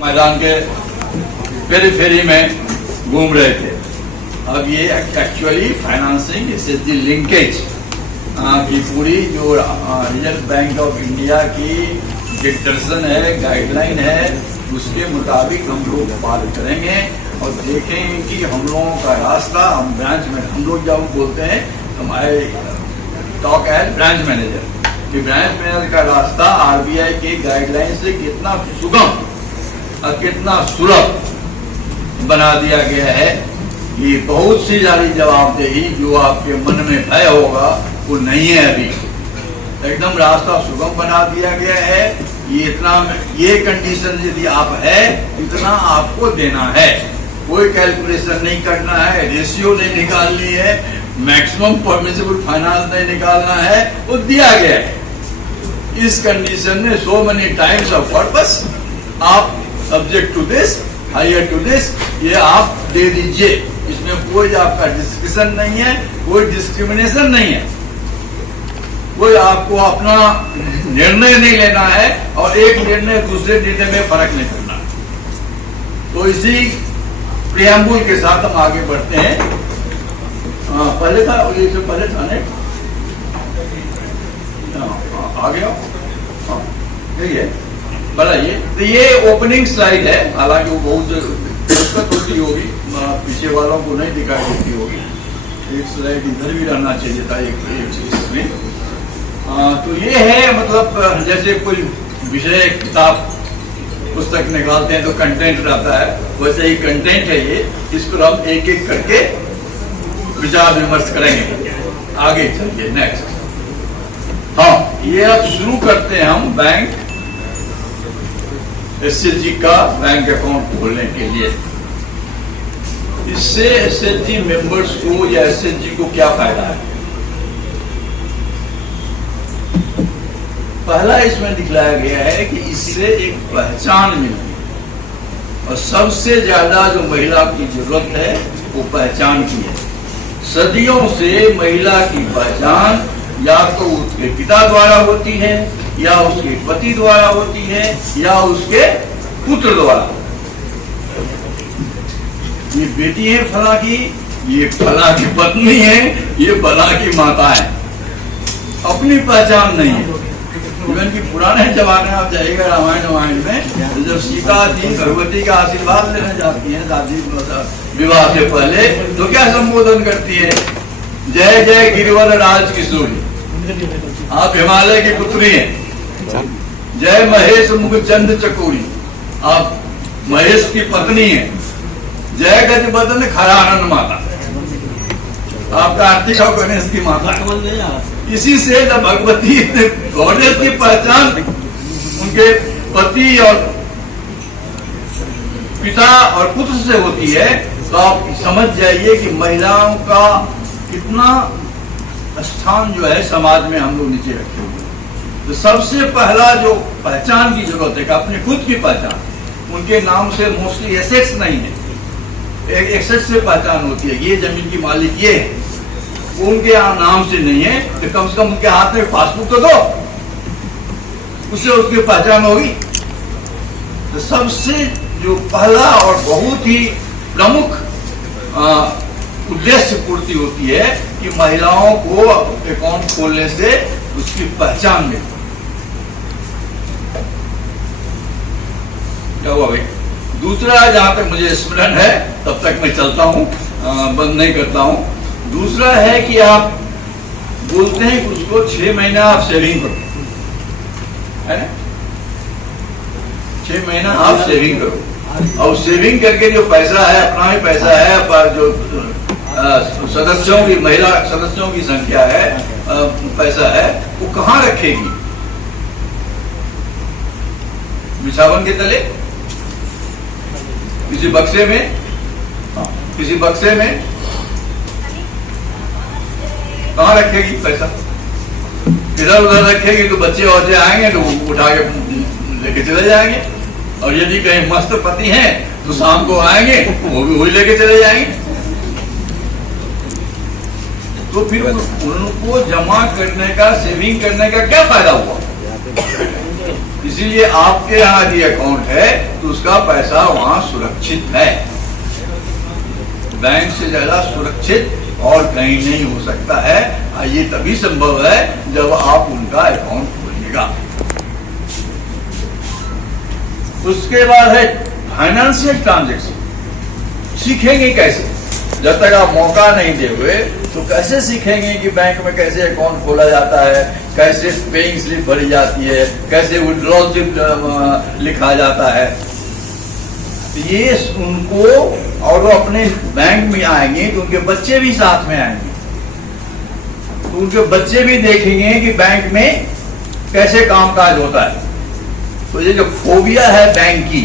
मैदान के पेरीफेरी में घूम रहे थे। अब ये एक्चुअली फाइनेंसिंग एसएचजी लिंकेज की पूरी जो रिजर्व बैंक ऑफ इंडिया की डिक्टेशन है, गाइडलाइन है, उसके मुताबिक हम लोग पालन करेंगे और देखेंगे कि हम लोगों का रास्ता, हम ब्रांच में, हम लोग जब बोलते हैं हमारे टॉक एज ब्रांच मैनेजर, कि ब्रांच मैनेजर का रास्ता आरबीआई के गाइडलाइन से कितना सुगम और कितना सुलभ बना दिया गया है। ये बहुत सी सारी जवाबदेही जो आपके मन में भय होगा वो नहीं है। अभी एकदम रास्ता सुगम बना दिया गया है। ये कंडीशन यदि आप है, इतना आपको देना है, कोई कैलकुलेशन नहीं करना है, रेशियो नहीं निकालनी है, मैक्सिमम परमिसिबल फाइनेंस नहीं निकालना है, वो दिया गया है। इस कंडीशन में so many times of purpose, आप subject to this, higher to this, ये आप दे दीजिए। इसमें कोई आपका डिस्क्रिप्शन नहीं है, कोई डिस्क्रिमिनेशन नहीं है, कोई आपको अपना निर्णय नहीं लेना है और एक निर्णय दूसरे निर्णय में फर्क नहीं करना। तो इसी प्रियम्बुल के साथ हम आगे बढ़ते हैं। पहले था ये जो पहले था ने आ गया, यही है बढ़ाइए। तो ये ओपनिंग स्लाइड है, हालांकि वो बहुत दिक्कत होती होगी, पीछे वालों को नहीं दिखाई देती होगी। एक स्लाइड इधर भी रहना चाहिए था, एक इसमें। तो ये है, मतलब जैसे कोई विषय किताब पुस्तक निकालते हैं तो कंटेंट रहता है, वैसे ही कंटेंट है ये। इसको हम एक एक करके विचार विमर्श करेंगे। आगे चलिए, नेक्स्ट। हाँ, ये अब शुरू करते हैं हम बैंक एसएचजी का बैंक अकाउंट खोलने के लिए। इससे एसएचजी मेंबर्स को या एसएचजी को क्या फायदा है? पहला इसमें दिखलाया गया है कि इससे एक पहचान मिलती है और सबसे ज्यादा जो महिला की जरूरत है वो पहचान की है। सदियों से महिला की पहचान या तो उसके पिता द्वारा होती है, या उसके पति द्वारा होती है, या उसके पुत्र द्वारा। ये बेटी है फला की, ये फला की पत्नी है, ये फला की माता है, अपनी पहचान नहीं है। इवन की पुराने जमाने में आप जाइएगा रामायण में, जब सीता जी भगवती का आशीर्वाद लेने जाती हैं शादी विवाह से पहले, तो क्या संबोधन करती है? जय जय गिरिवर राज किशोरी, आप हिमालय की पुत्री हैं। जय महेश मुखचंद चकोरी, आप महेश की पत्नी हैं। जय गज बदन खरानन माता, आप कार्तिक और गणेश की माता। इसी से जब भगवती गॉडेस की पहचान उनके पति और पिता और पुत्र से होती है, तो आप समझ जाइए कि महिलाओं का कितना स्थान जो है समाज में हम लोग नीचे रखे हुए। तो सबसे पहला जो पहचान की जरूरत है, अपनी खुद की पहचान। उनके नाम से मोस्टली एसेट्स नहीं है, एक एसेट से पहचान होती है। ये जमीन की मालिक ये है, उनके नाम से नहीं है, तो कम से कम उनके हाथ में पासबुक तो दो, उससे उसकी पहचान होगी। तो सबसे जो पहला और बहुत ही प्रमुख उद्देश्य पूर्ति होती है कि महिलाओं को अकाउंट खोलने से उसकी पहचान मिले। क्या हुआ भाई? दूसरा, जहां तक मुझे स्मरण है तब तक मैं चलता हूं, बंद नहीं करता हूं। दूसरा है कि आप बोलते हैं कि उसको 6 महीना आप सेविंग करो, है ना? 6 महीना आप सेविंग करो, और सेविंग करके जो पैसा है, अपना ही पैसा है, पर जो सदस्यों की, महिला सदस्यों की संख्या है, पैसा है, वो कहाँ रखेगी? बिछावन के तले, किसी बक्से में, किसी बक्से में कहाँ रखेगी पैसा? इधर उधर रखेगी तो बच्चे और आएंगे तो उठा के लेके चले जाएंगे, और यदि कहीं मस्त पति हैं तो शाम को आएंगे वो भी वही लेके चले जाएंगे। तो फिर उनको जमा करने का, सेविंग करने का क्या फायदा हुआ? इसीलिए आपके यहाँ भी अकाउंट है तो उसका पैसा वहां सुरक्षित है, बैंक से ज्यादा सुरक्षित और कहीं नहीं हो सकता है। ये तभी संभव है जब आप उनका अकाउंट खोलिएगा। उसके बाद है फाइनेंशियल ट्रांजैक्शन। सीखेंगे कैसे? जब तक आप मौका नहीं दोगे तो कैसे सीखेंगे कि बैंक में कैसे अकाउंट खोला जाता है, कैसे पेइंग स्लिप भरी जाती है, कैसे विड्रॉल स्लिप लिखा जाता है। ये उनको, और वो अपने बैंक में आएंगे तो उनके बच्चे भी साथ में आएंगे, तो उनके बच्चे भी देखेंगे कि बैंक में कैसे कामकाज होता है। तो ये जो फोबिया है बैंक की,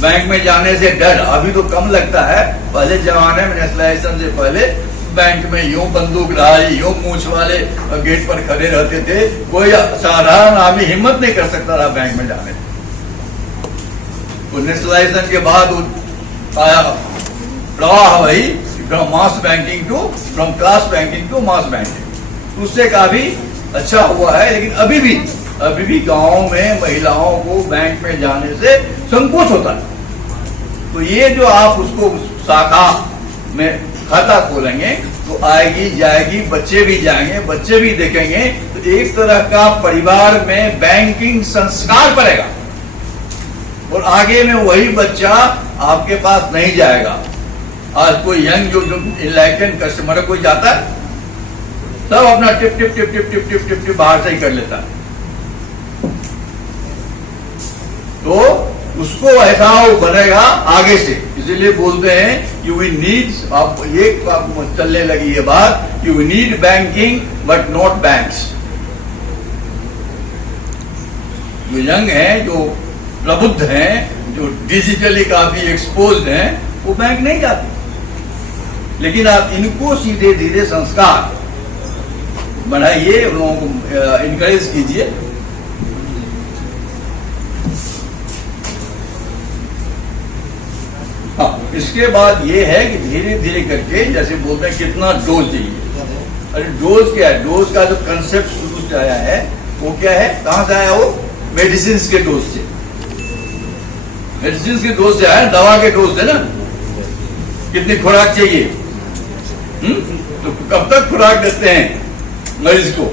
बैंक में जाने से डर अभी तो कम लगता है। पहले जमाने में नेशनलाइजेशन से पहले बैंक में यूं बंदूक धारी, यूं मूछ वाले गेट पर खड़े रहते थे, कोई साधारण आदमी हिम्मत नहीं कर सकता था बैंक में जाने। तो नेशनलाइजेशन के बाद आया प्रवाह वही from mass banking to, from class banking to mass banking, उससे काफी अच्छा हुआ है। लेकिन अभी भी गांव में महिलाओं को बैंक में जाने से संकोच होता है। तो ये जो आप उसको शाखा में खाता खोलेंगे तो आएगी जाएगी, बच्चे भी जाएंगे, बच्चे भी देखेंगे, तो एक तरह का परिवार में बैंकिंग संस्कार पड़ेगा। और आगे में वही बच्चा आपके पास नहीं जाएगा। आज कोई यंग जो इनलाइटेंड कस्टमर कोई जाता है, सब अपना tip tip tip tip tip tip tip tip बाहर से ही कर लेता है। तो उसको ऐसा बनेगा आगे से। इसीलिए बोलते हैं यू विल नीड, आप ये चलने लगी ये बात, you will need banking but not banks. जो यंग हैं, जो प्रबुद्ध हैं, जो डिजिटली काफी एक्सपोज्ड हैं, वो बैंक नहीं जाते। लेकिन आप इनको सीधे धीरे संस्कार बढ़ाइए, उन लोगों को इनकरेज कीजिए। हाँ, इसके बाद ये है कि धीरे धीरे करके, जैसे बोलते हैं कितना डोज चाहिए। अरे डोज क्या है? डोज का जो कंसेप्ट शुरू से आया है वो क्या है, कहां से आया? वो मेडिसिन के डोज से, मेडिसिन के डोज से आया, दवा के डोज से ना। कितनी खुराक चाहिए? तो कब तक खुराक देते हैं मरीज को?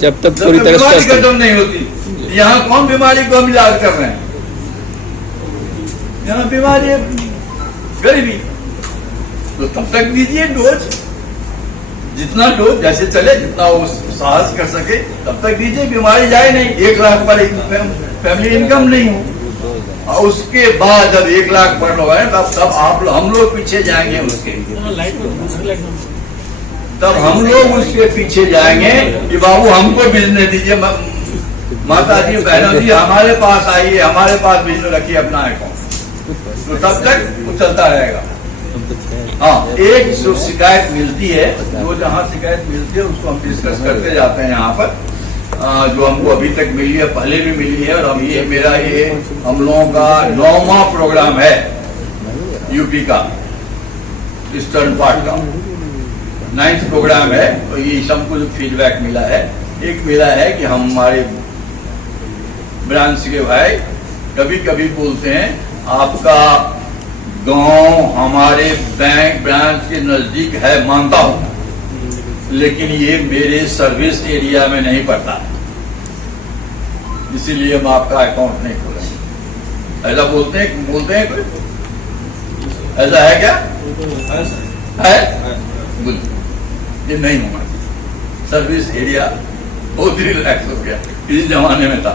जब तक पूरी तरह बीमारी खत्म नहीं होती। यहाँ कौन बीमारी को हम इलाज कर रहे हैं? यहाँ बीमारी है गरीबी, तो तब तक दीजिए डोज, जितना डोज जैसे चले, जितना वो साहस कर सके तब तक दीजिए। बीमारी जाए नहीं, 1 लाख पर फैमिली इनकम नहीं हो, और उसके बाद जब 1 लाख पर लोग आए तब आप हम लोग पीछे जाएंगे उसके, तब हम लोग उसके पीछे जाएंगे कि बाबू हमको बिजनेस दीजिए, माता जी बहनों जी हमारे पास आइए, हमारे पास बिजनेस रखिए अपना अकाउंट। तो तब तक वो चलता रहेगा। हाँ, एक जो शिकायत मिलती है, जो जहाँ शिकायत मिलती है उसको हम डिस्कस करते जाते हैं यहाँ पर, जो हमको अभी तक मिली है, पहले भी मिली है, और अब ये मेरा ये हम लोगों का 9वां प्रोग्राम है यूपी का, ईस्टर्न पार्ट का 9th प्रोग्राम है। तो ये सबको जो फीडबैक मिला है, एक मिला है कि हमारे ब्रांच के भाई कभी कभी बोलते हैं आपका गांव हमारे बैंक ब्रांच के नजदीक है, मानता हूं, लेकिन ये मेरे सर्विस एरिया में नहीं पड़ता, इसीलिए हम आपका अकाउंट नहीं खोलेंगे। ऐसा बोलते हैं कोई? ऐसा है क्या? है? ये नहीं होगा। सर्विस एरिया बहुत ही रिलैक्स हो गया, इस जमाने में था।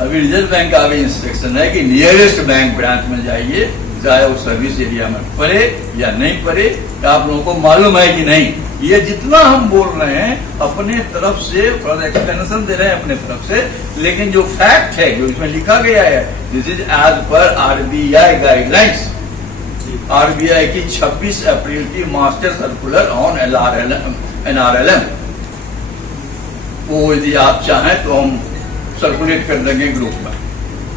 अभी रिजर्व बैंक का भी इंस्ट्रक्शन है कि नियरेस्ट बैंक ब्रांच में जाइए, चाहे वो सर्विस एरिया में पड़े या नहीं पड़े। तो आप लोगों को मालूम है कि नहीं, ये जितना हम बोल रहे हैं अपने तरफ से एक्सप्लेनेशन दे रहे हैं अपने तरफ से, लेकिन जो फैक्ट है, जो इसमें लिखा गया है, this is as per RBI guidelines, RBI की 26 अप्रैल की मास्टर सर्कुलर ऑन NRLM। वो यदि आप चाहें तो हम सर्कुलेट कर देंगे ग्रुप में।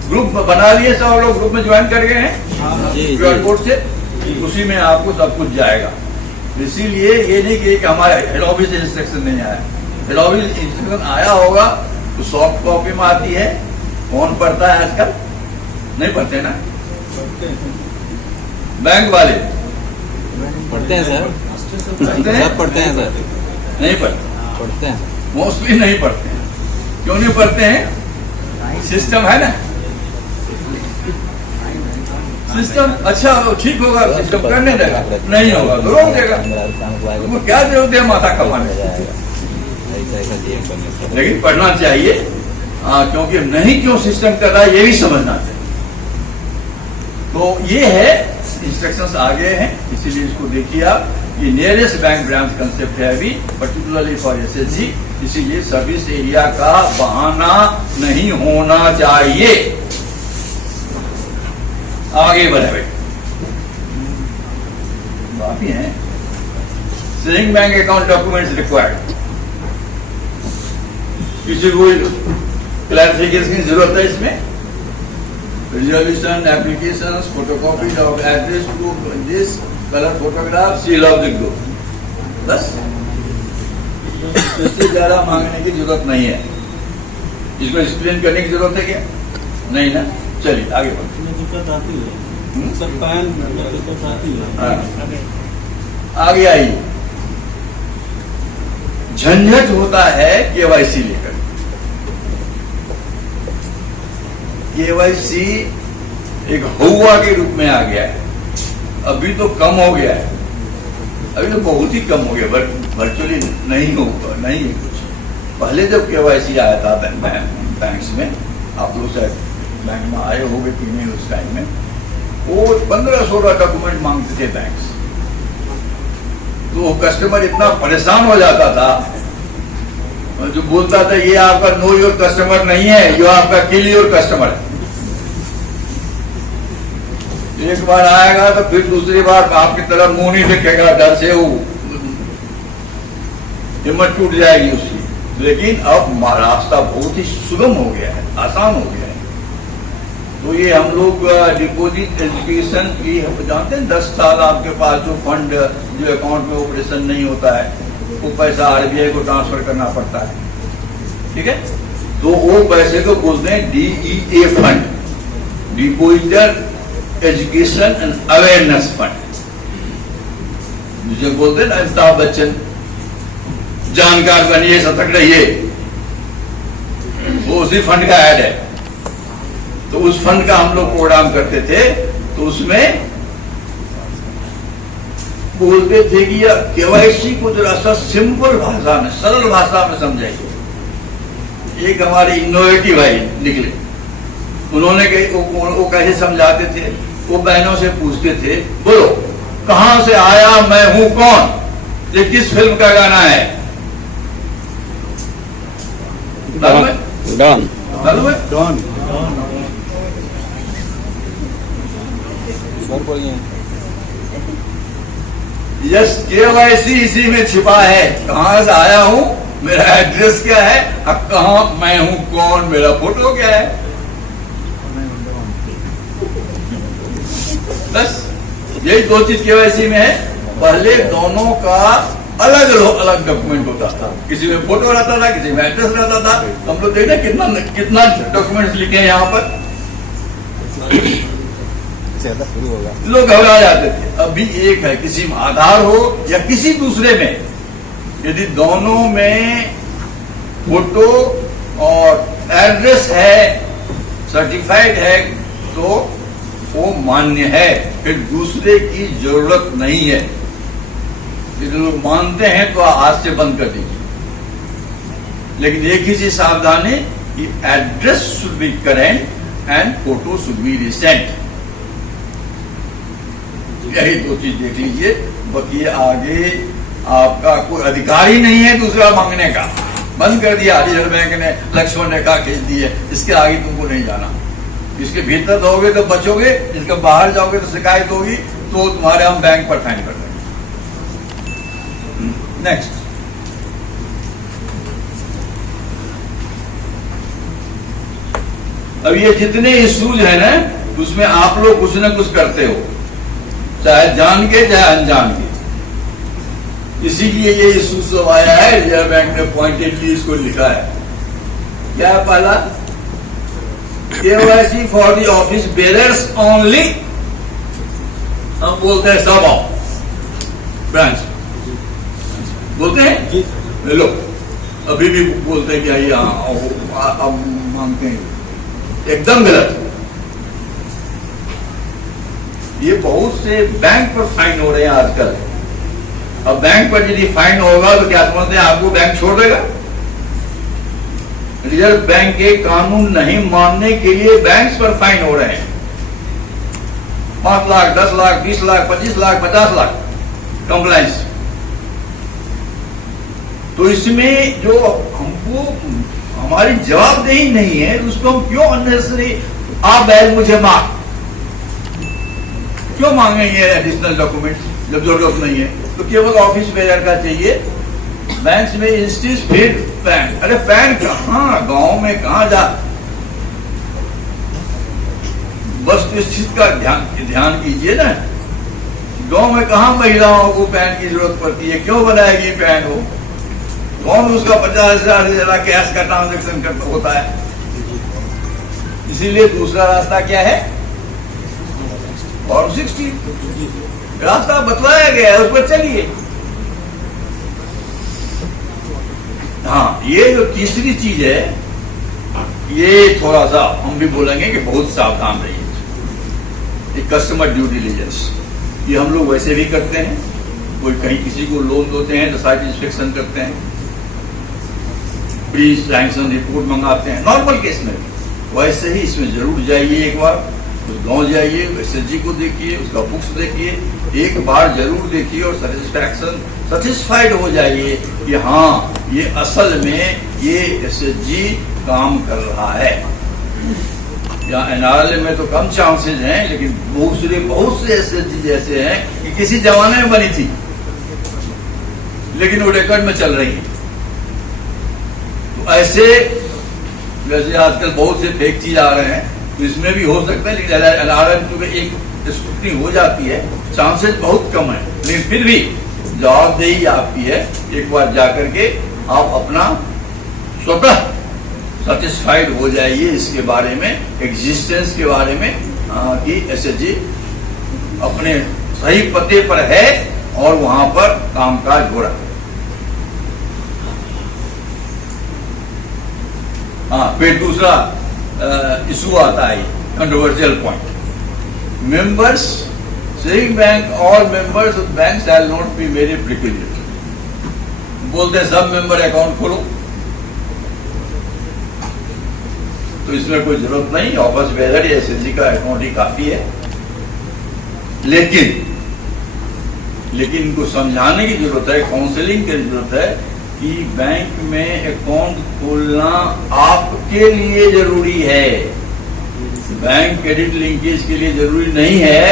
ग्रुप बना लिए सब लोग, ग्रुप में ज्वाइन कर गए हैं QR कोड से, उसी में आपको सब कुछ जाएगा। इसीलिए ये नहीं कि हमारे हेड ऑफिस से इंस्ट्रक्शन नहीं आया, हेड ऑफिस इंस्ट्रक्शन आया होगा तो सॉफ्ट कॉपी में आती है। कौन पढ़ता है आजकल? नहीं पढ़ते ना। बैंक वाले पढ़ते हैं सर, पढ़ते हैं? सब पढ़ते हैं सर, नहीं पढ़ते, पढ़ते हैं। मोस्टली नहीं पढ़ते हैं। क्यों नहीं पढ़ते हैं? सिस्टम है ना, सिस्टम अच्छा ठीक होगा, सिस्टम करने देगा, नहीं होगा तो रोक देगा। वो क्या जरूरत है माथा कमाने? लेकिन पढ़ना चाहिए, क्योंकि नहीं क्यों सिस्टम कर रहा है ये भी समझना चाहिए। तो ये है, इंस्ट्रक्शंस आगे हैं, इसीलिए इसको देखिए आप। ये नियरेस्ट बैंक ब्रांच कंसेप्ट है अभी, पर्टिकुलरली फॉर एसएसजी, इसीलिए सर्विस एरिया का बहाना नहीं होना चाहिए। आगे बढ़े भाई, बाकी हैं। Saving bank account documents required, किसी को क्लैरिफिकेशन की जरूरत है इसमें? Resolution, application, photocopy of address proof, this colour photograph, seal of the group, बस। इससे ज्यादा मांगने की जरूरत नहीं है। इसको एक्सप्लेन करने की जरूरत है क्या? नहीं ना। चलिए आगे बढ़ते। दिक्कत आती है सब पैन दिक्कत आती है। आगे आइए, झंझट होता है केवाईसी लेकर। केवाईसी एक हुआ के रूप में आ गया है। अभी तो कम हो गया है, अभी तो बहुत ही कम हो गया, वर्चुअली नहीं होगा, नहीं है कुछ। पहले जब केवाईसी आया था बैंक्स में, आप लोग शायद बैंक में आए हो गए कि नहीं उस टाइम में, वो 15-16 डॉक्यूमेंट मांगते थे बैंक्स। तो कस्टमर इतना परेशान हो जाता था, जो बोलता था ये आपका नो योर कस्टमर नहीं है, ये आपका किल योर कस्टमर है। एक बार आएगा तो फिर दूसरी बार आपकी तरफ मुंह नहीं दिखेगा, डर से वो हिम्मत टूट जाएगी उसकी। लेकिन अब रास्ता बहुत ही सुगम हो गया है, आसान हो गया है। तो ये हम लोग डिपॉजिट एजुकेशन की जानते हैं, 10 साल आपके पास जो फंड जो अकाउंट में ऑपरेशन नहीं होता है, वो पैसा आरबीआई को ट्रांसफर करना पड़ता है, ठीक है। तो वो पैसे को बोलते हैं DEA fund, depositor education and awareness fund, जिसे बोलते हैं अमिताभ बच्चन, जानकार बनिए सतर्क रहिए, वो उसी फंड का ऐड है। तो उस फंड का हम लोग प्रोग्राम करते थे, तो उसमें बोलते थे कि केवाईसी को जरा सा सिंपल भाषा में, सरल भाषा में समझाइए। एक हमारे इनोवेटिव भाई निकले, उन्होंने वो कैसे समझाते थे? वो बहनों से पूछते थे, बोलो कहां से आया मैं हूं कौन, ये किस फिल्म का गाना है? डॉन यस, केवाईसी इसी में छिपा है। कहां से आया हूं, मेरा एड्रेस क्या है, अब कहां मैं हूं कौन, मेरा फोटो क्या है, बस यही 2 चीज केवाईसी में है। पहले दोनों का अलग अलग डॉक्यूमेंट होता था, किसी में फोटो रहता था, किसी में एड्रेस रहता था। हम लोग देखते कितना डॉक्यूमेंट्स लिखे हैं यहाँ पर, लोग घबरा जाते थे। अभी एक है, किसी में आधार हो या किसी दूसरे में, यदि दोनों में फोटो और एड्रेस है, सर्टिफाइड है, तो वो मान्य है, फिर दूसरे की जरूरत नहीं है। यदि लोग मानते हैं तो आज से बंद कर दीजिए। लेकिन एक ही चीज सावधानी कि address should be current and photo should be recent. यही 2 चीज देख लीजिए। बाकी आगे आपका कोई अधिकार ही नहीं है दूसरा मांगने का, बंद कर दिया रिजर्व बैंक ने, लक्ष्मण रेखा खींच दी है, इसके आगे तुमको नहीं जाना। इसके भीतर रहोगे तो बचोगे, इसके बाहर जाओगे तो शिकायत होगी, तो तुम्हारे हम बैंक पर फाइन कर देंगे। नेक्स्ट, अब ये जितने इश्यूज है ना, उसमें आप लोग कुछ न कुछ करते हो, चाहे जान के चाहे अनजान के। इसीलिए ये इश्यू सब आया है, रिजर्व बैंक ने पॉइंटेडली इसको लिखा है क्या है पहला? KYC for the office bearers only, हम बोलते हैं सब आओ ब्रांच, बोलते हैं जी लो, अभी भी बोलते हैं कि आइए अब मांगते हैं, एकदम गलत। ये बहुत से बैंक पर फाइन हो रहे हैं आजकल। अब बैंक पर यदि फाइन होगा तो क्या समझते हैं आपको बैंक छोड़ देगा? रिजर्व बैंक के कानून नहीं मानने के लिए बैंक्स पर फाइन हो रहे हैं, 5 लाख, 10 लाख, 20 लाख, 25 लाख, 50 लाख कंप्लायंस। तो इसमें जो हमको हमारी जवाबदेही नहीं है, उसको हम क्यों अननेसेसरी आप बैग मुझे मांग क्यों मांगेंगे एडिशनल डॉक्यूमेंट जब जरूरत नहीं है? तो केवल ऑफिस बेयर का चाहिए। बैंक में इंस्टीज फिर पैन, अरे पैन कहाँ, गांव में कहाँ जा, वस्तु स्थिति का ध्यान कीजिए ना। गांव में कहाँ महिलाओं को पैन की जरूरत पड़ती है? क्यों बनाएगी पैन? हो कौन उसका 50,000 कैश का ट्रांजेक्शन करता होता है? इसीलिए दूसरा रास्ता क्या है? फॉर्म 60 रास्ता बतलाया गया है, उस पर चलिए। हाँ, ये जो तीसरी चीज है, ये थोड़ा सा हम भी बोलेंगे कि बहुत सावधान रहिए। कस्टमर ड्यू डिलिजेंस, ये हम लोग वैसे भी करते हैं। कोई कहीं किसी को लोन देते हैं तो साइट इंस्पेक्शन करते हैं, प्री सैंक्शन रिपोर्ट मंगाते हैं, नॉर्मल केस में। वैसे ही इसमें जरूर जाइए, एक बार उस गाँव जाइए, SHG को देखिए, उसका बुक्स देखिए, एक बार जरूर देखिए और सेटिस्फाइड हो जाइए कि हाँ, ये असल में ये SHG काम कर रहा है। या NRLM में तो कम चांसेस हैं, लेकिन बहुत से SHG जैसे हैं कि किसी जमाने में बनी थी लेकिन वो रिकॉर्ड में चल रही है। तो ऐसे वैसे आजकल बहुत से फेक चीज आ रहे हैं, तो इसमें भी हो सकता है, लेकिन NRLM चूंकि एक स्क्रूटनी हो जाती है, चांसेस बहुत कम है, लेकिन फिर भी जवाबदेही आपकी है। एक बार जाकर के आप अपना स्वतः सेटिस्फाइड हो जाइए इसके बारे में, एग्जिस्टेंस के बारे में, कि SHG अपने सही पते पर है और वहां पर कामकाज हो रहा है। हाँ, फिर दूसरा इशू आता है, controversial point. Members saving bank और members of bank shall not be very privileged. बोलते हैं सब मेंबर अकाउंट खोलो, तो इसमें कोई जरूरत नहीं, ऑफिस बेयर या SHG का अकाउंट ही काफी है। लेकिन इनको समझाने की जरूरत है, काउंसलिंग की जरूरत है कि बैंक में अकाउंट खोलना आपके लिए जरूरी है, बैंक क्रेडिट लिंकेज के लिए जरूरी नहीं है,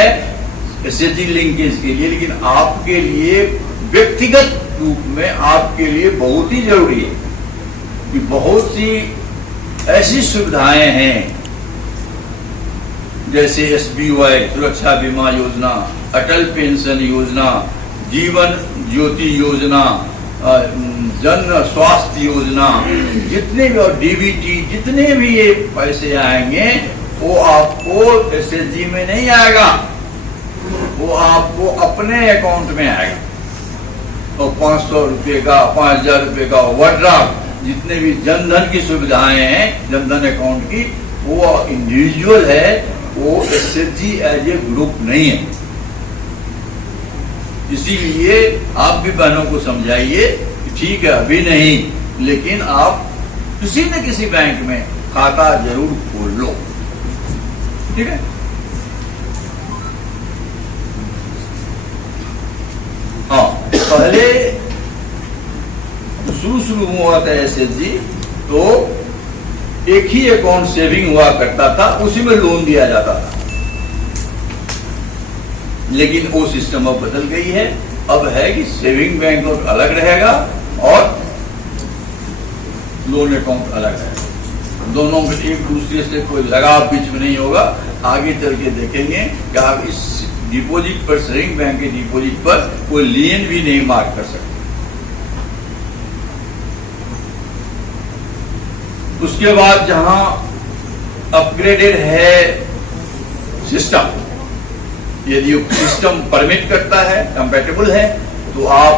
SHG लिंकेज के लिए, लेकिन आपके लिए व्यक्तिगत रूप में आपके लिए बहुत ही जरूरी है। कि बहुत सी ऐसी सुविधाएं हैं जैसे SBY सुरक्षा बीमा योजना, अटल पेंशन योजना, जीवन ज्योति योजना, जन स्वास्थ्य योजना, जितने भी, और DBT, जितने भी ये पैसे आएंगे वो आपको SHG में नहीं आएगा, वो आपको अपने अकाउंट में आएगा। तो 500 रुपये का, 5,000 रुपये का ओवरड्राफ्ट, जितने भी जनधन की सुविधाएं हैं, जनधन अकाउंट की, वो इंडिविजुअल है, वो SHG एज ए ग्रुप नहीं है। इसीलिए आप भी बहनों को समझाइए कि ठीक है अभी नहीं, लेकिन आप किसी न किसी बैंक में खाता जरूर खोल लो, ठीक है। हाँ, पहले शुरू हुआ था SHG, तो एक ही अकाउंट सेविंग हुआ करता था, उसी में लोन दिया जाता था। लेकिन वो सिस्टम अब बदल गई है, अब है कि सेविंग बैंक अलग रहेगा और लोन अकाउंट अलग रहेगा। दोनों में एक दूसरे से कोई लगाव बीच में नहीं होगा। आगे चल के देखेंगे कि आप इस डिपॉजिट पर, सेविंग बैंक के डिपॉजिट पर कोई लियन भी नहीं मार्क कर सकते। उसके बाद जहां अपग्रेडेड है सिस्टम, यदि सिस्टम परमिट करता है, कंपैटिबल है, तो आप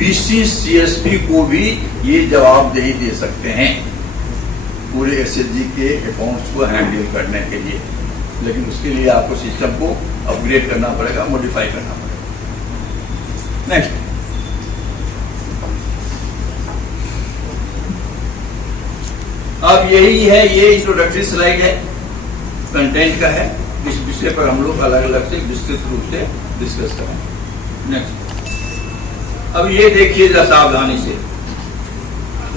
BCCSP को भी ये जवाबदेही दे सकते हैं पूरे SHG के अकाउंट्स को हैंडल करने के लिए। लेकिन उसके लिए आपको सिस्टम को अपग्रेड करना पड़ेगा, मॉडिफाई करना पड़ेगा। नेक्स्ट, अब यही है, ये इंट्रोडक्टरी स्लाइड है, कंटेंट का है। इस विषय पर हम लोग अलग अलग से विस्तृत रूप से डिस्कस करेंगे। नेक्स्ट, अब ये देखिएगा सावधानी से,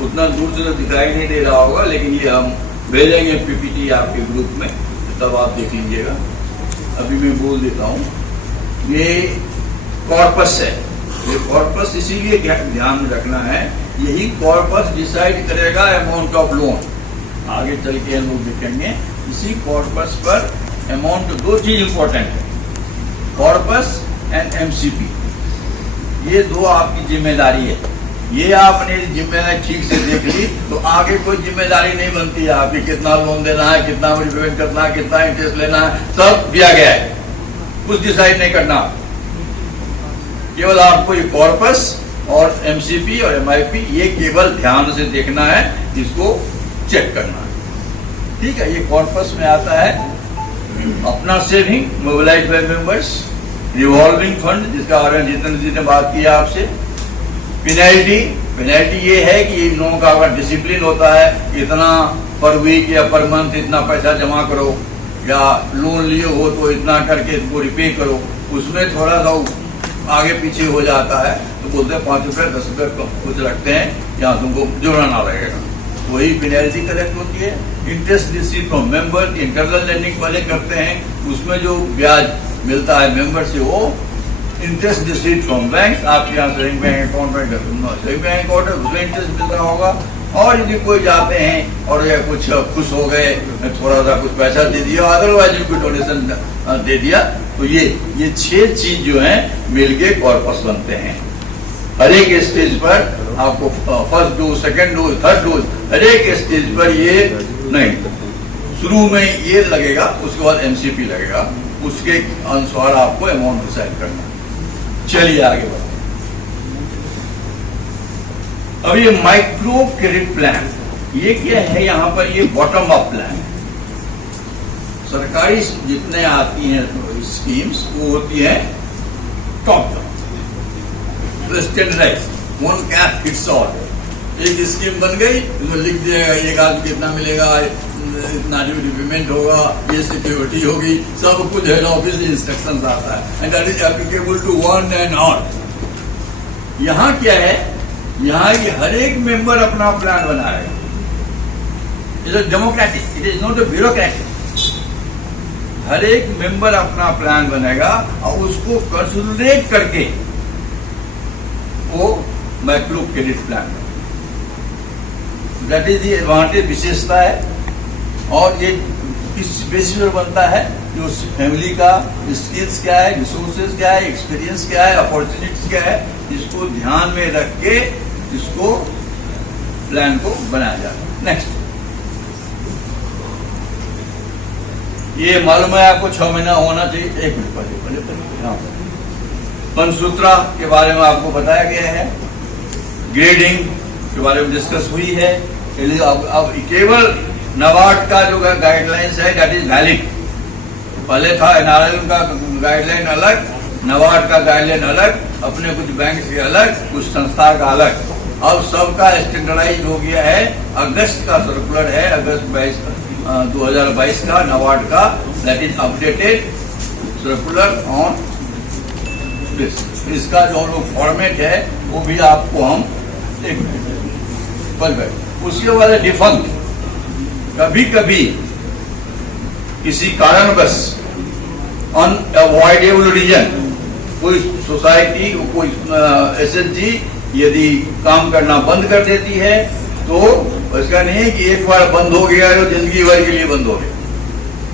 उतना दूर से तो दिखाई नहीं दे रहा होगा, लेकिन ये हम भेजेंगे PPT आपके ग्रुप में, तब आप देख लीजिएगा। अभी मैं बोल देता हूँ, ये कॉर्पस है। ये कॉर्पस इसीलिए ध्यान में रखना है, यही कॉर्पस डिसाइड करेगा अमाउंट ऑफ लोन। आगे चल के हम लोग देखेंगे, इसी कॉर्पस पर अमाउंट, दो चीज इंपॉर्टेंट है, कॉर्पस एंड MCP, ये दो आपकी जिम्मेदारी है। ये आपने जिम्मेदारी ठीक से देख ली तो आगे कोई जिम्मेदारी नहीं बनती है आपकी, कितना लोन देना है, कितना रिपेमेंट करना है, कितना इंटरेस्ट लेना है, सब दिया गया है, कुछ डिसाइड नहीं करना। केवल आपको ये कॉर्पस और MCP और MIP ये केवल ध्यान से देखना है, इसको चेक करना है। ठीक है, ये कॉर्पस में आता है अपना saving mobilise by members, revolving fund जिसका बारे में जितेंद्र जी ने बात किया आपसे, पेनल्टी ये है कि इन लोगों का अगर डिसिप्लिन होता है, इतना पर वीक या पर मंथ इतना पैसा जमा करो, या लोन लिए हो तो इतना करके इसको रिपे करो, उसमें थोड़ा सा आगे पीछे हो जाता है तो बोलते हैं 5 रुपये 10 रुपये कुछ रखते हैं, यहाँ तुमको जुर्माना लगेगा, वही पेनल्टी कलेक्ट होती है। Interest receive from member, internal lending वाले करते हैं, उसमें जो ब्याज मिलता है मेंबर से वो इंटरेस्ट रिसीव फ्रॉम बैंक, आपके यहाँ सेविंग बैंक अकाउंट में सेविंग बैंक अकाउंट है, उसमें इंटरेस्ट मिल रहा होगा। और यदि कोई जाते हैं और या कुछ खुश हो गए, थोड़ा सा कुछ पैसा दे दिया, अदरवाइज कोई डोनेशन दे दिया, तो ये 6 चीज जो है मिलके कॉर्पस बनते हैं। हर एक स्टेज पर आपको first dose, second dose, third dose, हर एक स्टेज पर ये नहीं, शुरू में ये लगेगा, उसके बाद MCP लगेगा, उसके अनुसार आपको अमाउंट डिसाइड करना। चलिए आगे बढ़ते। अब ये माइक्रो क्रेडिट प्लान, ये क्या है? यहाँ पर ये बॉटम अप प्लान, सरकारी जितने आती हैं स्कीम्स वो होती है top down, standardise, one cap fits all. एक स्कीम बन गई, उसमें लिख दिया एक आदमी कितना मिलेगा, इतना रिपेमेंट होगा, ये सिक्योरिटी होगी, सब कुछ हेड ऑफिस इंस्ट्रक्शंस आता है, and that is applicable to one and all. यहाँ क्या है? यहाँ की हर एक मेंबर अपना प्लान बना रहे हैं। It is democratic, it is not a bureaucratic. हर एक मेंबर अपना प्लान बनेगा और उसको कंसोलिडेट करके वो micro credit plan, that is the advantage, विशेषता है। और ये किस बेसिस पर बनता है? जो फैमिली का स्किल्स क्या है, रिसोर्सेज क्या है, एक्सपीरियंस क्या है, अपॉर्चुनिटीज क्या है, इसको ध्यान में रख के इसको प्लान को बनाया जाता है। नेक्स्ट, ये मालूम है आपको 6 महीना होना चाहिए। 1 मिनट पहले पंचसूत्रा के बारे में आपको बताया गया है, ग्रेडिंग के बारे में डिस्कस हुई है। अब केवल नाबार्ड का जो गाइडलाइंस है दैट इज वैलिड। पहले था NRL का गाइडलाइन अलग, नाबार्ड का गाइडलाइन अलग, अपने कुछ बैंक से अलग, कुछ संस्था का अलग। अब सबका स्टैंडर्डाइज हो गया है। अगस्त का सर्कुलर है, अगस्त 2022 का नाबार्ड का, that is updated circular on this. इसका जो लोग फॉर्मेट है वो भी आपको हम उसके बाद डिफंक्ट, कभी कभी किसी कारणवश अनअवॉइडेबल रीजन कोई सोसाइटी, कोई SHG यदि काम करना बंद कर देती है तो इसका नहीं है कि एक बार बंद हो गया तो जिंदगी भर के लिए बंद हो गया।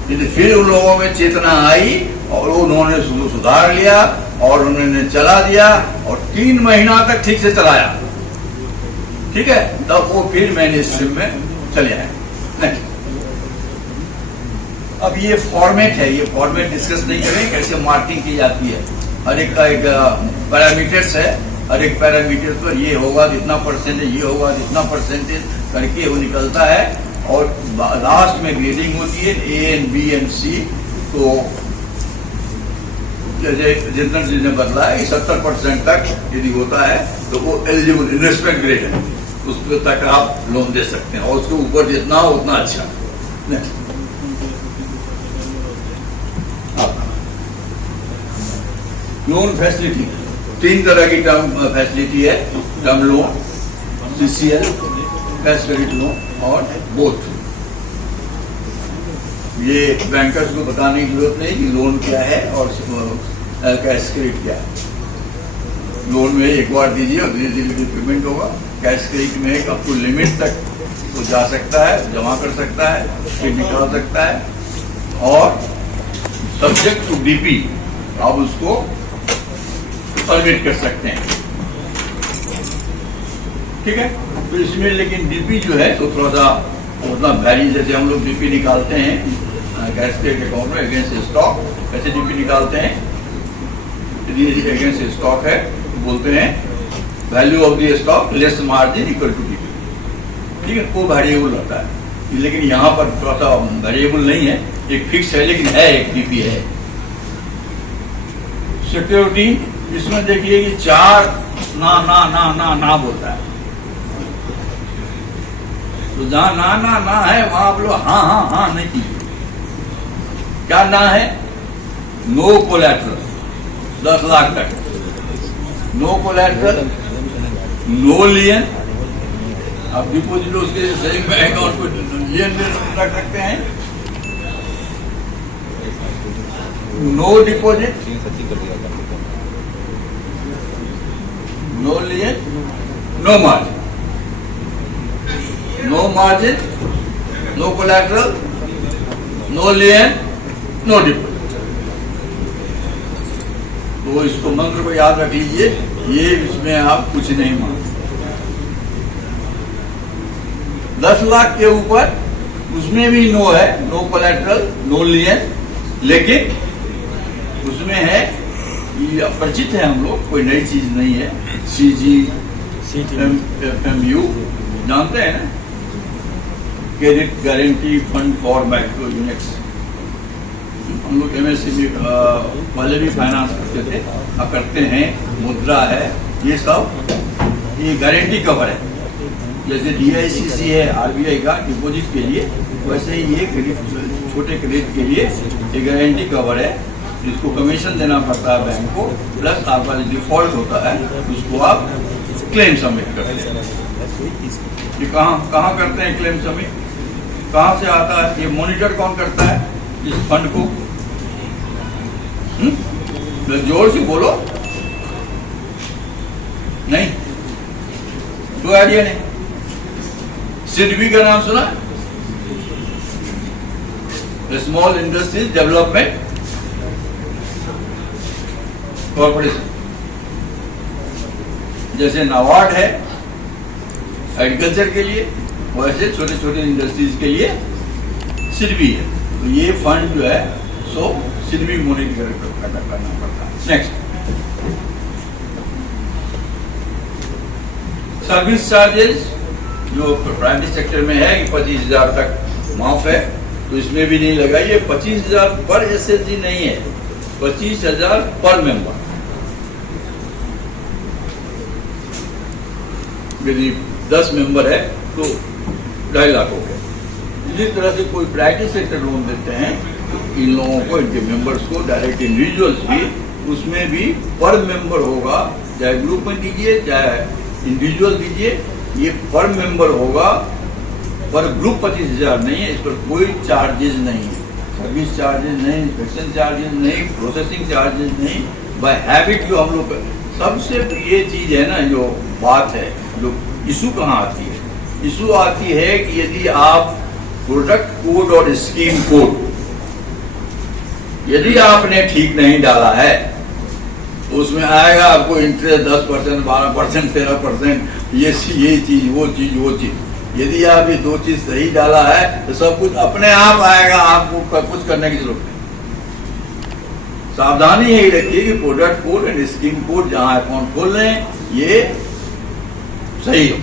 यदि फिर उन लोगों में चेतना आई और उन्होंने सुधार लिया और उन्होंने चला दिया और 3 महीना तक ठीक से चलाया, ठीक है, तब वो फिर मेन स्ट्रीम में चले आए। नेक्स्ट, अब ये फॉर्मेट है, ये फॉर्मेट डिस्कस नहीं करें कैसे मार्किंग की जाती है। हर एक का एक पैरामीटर्स है, हर एक पैरामीटर पर ये होगा इतना परसेंटेज, ये होगा इतना परसेंटेज करके वो निकलता है और लास्ट में ग्रेडिंग होती है ए एंड बी एंड सी। तो जैसे जितना जिसने बदला है 70% तक यदि होता है तो वो एलिजिबल इन्वेस्टमेंट ग्रेड है, उस तक आप लोन दे सकते हैं और उसके ऊपर जितना हो उतना अच्छा। नेक्स्ट, लोन फैसिलिटी, 3 तरह की टर्म फैसिलिटी है, term loan, CCL, cash credit loan और बोथ। ये बैंकर्स को बताने की जरूरत नहीं कि लोन क्या है और कैश क्रेडिट क्या है। लोन में एक बार दीजिए और धीरे धीरे पेमेंट होगा। कैश क्रेडिट में एक अप टू लिमिट तक वो जा सकता है, जमा कर सकता है, फिर निकाल सकता है और सब्जेक्ट टू डीपी आप उसको परमिट कर सकते हैं। ठीक है, तो इसमें लेकिन डीपी जो है तो थोड़ा सा उतना वैरी, जैसे हम लोग डीपी निकालते हैं कैश क्रेडिट अकाउंट में अगेंस्ट स्टॉक, कैसे डीपी निकालते हैं, यदि अगेंस्ट स्टॉक है तो बोलते हैं value of the stock less margin equal to DP. ठीक है, वो वेरिएबल रहता है, लेकिन यहाँ पर थोड़ा सा वेरिएबल नहीं है, एक फिक्स है लेकिन है, एक डीपी है। सिक्योरिटी, इसमें देखिए कि 4 ना ना ना ना ना बोलता है, तो जहां ना ना ना है वहां आप लोग हाँ हाँ हाँ नहीं कीजिए। क्या ना है? नो कोलैटरल 10 लाख तक, नो कोलैटरल, नो लियन। आप डिपोजिट उसके सेविंग बैंक अकाउंट को लियन में रख सकते हैं। No deposit, no lien, no margin, no margin, no collateral, no lien, no deposit. तो इसको मंत्र को याद रख लीजिए, ये इसमें आप कुछ नहीं मांगते। 10 लाख के ऊपर उसमें भी नो है, नो कोलैटरल, नो लियन, लेकिन उसमें है, ये परिचित है हम लोग, कोई नई चीज नहीं है, CGFMU जानते हैं ना, credit guarantee fund for micro units. हम लोग MSc में पहले भी फाइनेंस करते थे, अब करते हैं, मुद्रा है, ये सब ये गारंटी कवर है। जैसे DICC है RBI का डिपोजिट के लिए, वैसे ही ये क्रेडिट, छोटे क्रेडिट के लिए ये गारंटी कवर है, जिसको कमीशन देना पड़ता है बैंक को, प्लस आपका जो डिफॉल्ट होता है उसको आप क्लेम सबमिट करते हैं। ये कहाँ करते हैं क्लेम सबमिट, कहाँ से आता है? ये मॉनिटर कौन करता है इस फंड को? जोर से बोलो, नहीं, कोई आइडिया नहीं। सिडबी का नाम सुना? Small industries development corporation. जैसे नाबार्ड है एग्रीकल्चर के लिए, वैसे छोटे छोटे इंडस्ट्रीज के लिए सिडबी है। तो ये फंड जो है सो सिडबी मॉनिटर करना पड़ता है। नेक्स्ट, सर्विस चार्जेस जो प्राइवेट सेक्टर में है कि 25,000 तक माफ है, तो इसमें भी नहीं लगा। ये 25,000 पर SSG नहीं है, 25,000 पर मेंबर। यदि 10 मेंबर है तो 2.5 लाख हो गए। इसी तरह से कोई प्राइवेट सेक्टर लोन देते हैं तो इन लोगों को, इनके मेंबर्स को, डायरेक्ट इंडिविजुअल्स भी, उसमें भी पर मेंबर होगा, चाहे ग्रुप में दीजिए चाहे इंडिविजुअल दीजिए, ये पर मेंबर होगा, पर ग्रुप 25,000 नहीं है। इस पर कोई चार्जेस नहीं है, सर्विस चार्जेस नहीं, इंस्पेक्शन चार्जेस नहीं, प्रोसेसिंग चार्जेस नहीं, बाय हैबिट जो हम लोग। सबसे ये चीज है ना, जो बात है, जो इशू कहाँ आती है? इशू आती है कि यदि आप प्रोडक्ट कोड और स्कीम कोड यदि आपने ठीक नहीं डाला है उसमें आएगा आपको इंटरेस्ट 10%, 12%, 13%, ये चीज वो चीज। यदि आप ये दो चीज सही डाला है तो सब कुछ अपने आप आएगा, आपको कुछ करने की जरूरत नहीं। सावधानी यही रखिए कि product code and scheme code जहां अकाउंट खोल रहे हैं ये सही हो।